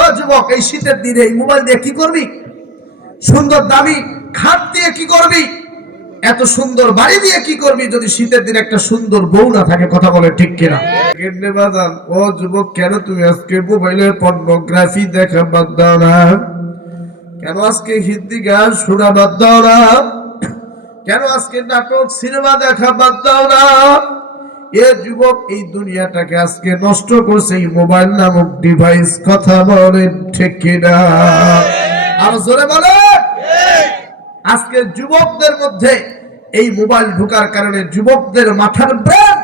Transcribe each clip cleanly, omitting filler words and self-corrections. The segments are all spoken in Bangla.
ও যুবক, এই শীতের দিনে এই মোবাইল দিয়ে কি করবি? সুন্দর দামি খাট দিয়ে কি করবি? এত সুন্দর বাড়ি দিয়ে কি করবি যদি শীতের দিনে একটা সুন্দর বউ না থাকে? কথা বলে ঠিক কিনা? ও যুবক, কেন তুমি আজকে মোবাইলে পর্নোগ্রাফি দেখা বাদ দাও না? কেন আজকে হিন্দি গান শোনা বাদ দাও না? কেন আজকে নাটক সিনেমা দেখা বাদ দাও না? এ যুবক, এই দুনিয়াটাকে আজকে নষ্ট করছে এই মোবাইল নামক ডিভাইস। কথা বলেন ঠিক কিনা? আরো জোরে বলেন। আজকে যুবকদের মধ্যে এই মোবাইল ঢোকার কারণে যুবকদের মাথার ব্রেন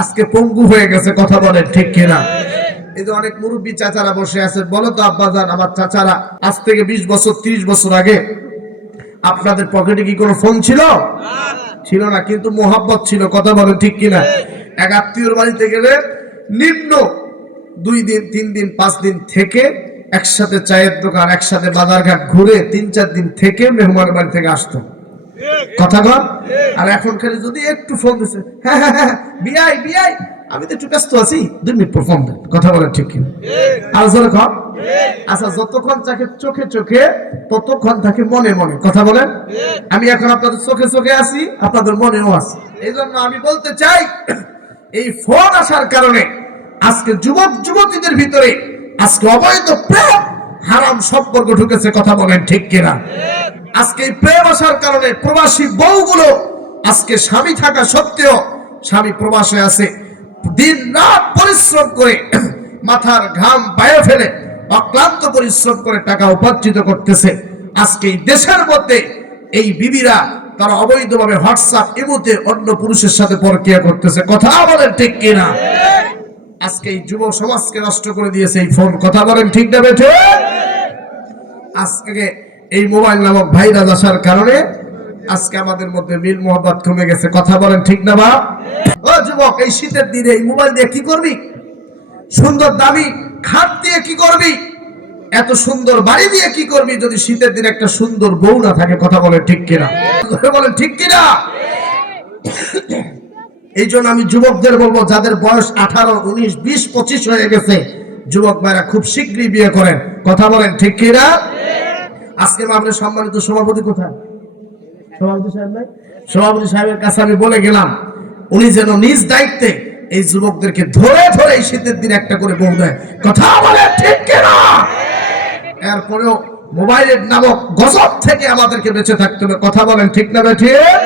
আজকে পঙ্গু হয়ে গেছে। কথা বলেন ঠিক কিনা? এই যে অনেক মুরব্বী চাচারা বসে আছে, বলো তো আব্বাজান, আমার চাচারা আজ থেকে 20 বছর 30 বছর আগে আপনাদের পকেটে কি কোনো ফোন ছিল? ছিল না, কিন্তু মোহাব্বত ছিল। কথা বলেন ঠিক কিনা? এক আত্মীয়র বাড়িতে গেলে নিম্ন 2 দিন 3 দিন 5 দিন থেকে একসাথে চায়ের দোকান, একসাথে বাজারঘাট ঘুরে 3-4 দিন থেকে মেহমানের বাড়ি থেকে আসতো। কথা বল। আর এখন খালি যদি একটু ফোন দিছে, হ্যাঁ হ্যাঁ হ্যাঁ বিআই বিআই, আমি তো একটু ব্যস্ত আছি, 2 মিনিট পর ফোন দেন। কথা বলেন ঠিক কিনা? আর জোরে কর। আচ্ছা, যতক্ষণ থাকে চোখে চোখে ততক্ষণ থাকে মনে মনে। কথা বলেন। আমি এখন আপনাদের চোখে চোখে আছি, আপনাদের মনেও আছি। এই জন্য আমি বলতে চাই, এই ফোন আসার কারণে আজকে যুবক যুবতীদের ভিতরে আজকে অবৈধ প্রেম হারাম সম্পর্ক ঢুকেছে। কথা বলেন ঠিক কিনা? আজকে এই প্রেম আসার কারণে প্রবাসী বউগুলো আজকে স্বামী থাকা সত্ত্বেও স্বামী প্রবাসে আছে, দিন রাত পরিশ্রম করে মাথার ঘাম পায়ে ফেলে অক্লান্ত পরিশ্রম করে টাকা উপার্জিত করতেছে। আজকে এই দেশের মধ্যে এই বিবিরা তারা অবৈধভাবে হোয়াটসঅ্যাপ ইমোতে অন্য পুরুষের সাথে পরকিয়া করতেছে। কথা বলেন ঠিক কিনা? আজকে এই যুব সমাজকে নষ্ট করে দিয়েছে এই ফোন। কথা বলেন ঠিক না বেঠে? আজকে এই মোবাইল নামক ভাইরাস আসার কারণে আজকে আমাদের মধ্যে মিল মোহাম্মত কমে গেছে। কথা বলেন ঠিক না বাপ? ও যুবক, এই শীতের দিনে এই মোবাইল দিয়ে কি করবি? সুন্দর দামি খাট দিয়ে কি করবি? এত সুন্দর বাড়ি দিয়ে কি করবি যদি শীতের দিনে একটা সুন্দর বউ না থাকে? কথা বলেন ঠিক কিনা? বলেন ঠিক কিনা? এই জন্য আমি যুবকদের বলবো, যাদের বয়স 18, 19, 20, 25 হয়ে গেছে, যুবক ভাইরা খুব শীঘ্রই বিয়ে করেন। কথা বলেন ঠিক কিনা? আজকে মাহফিলের সম্মানিত সভাপতি কোথায়? সভাপতি সাহেব নাই? সভাপতি সাহেবের কাছে আমি বলে গেলাম, উনি যেন নিজ দায়িত্বে এই যুবকদেরকে ধরে ধরে এই শীতের দিন একটা করে বউ দেয়। কথা বলেন ঠিক কিনা? এরপরেও মোবাইলের নামক গজব থেকে আমাদেরকে বেঁচে থাকতে হবে। কথা বলেন ঠিক না বেঠিক?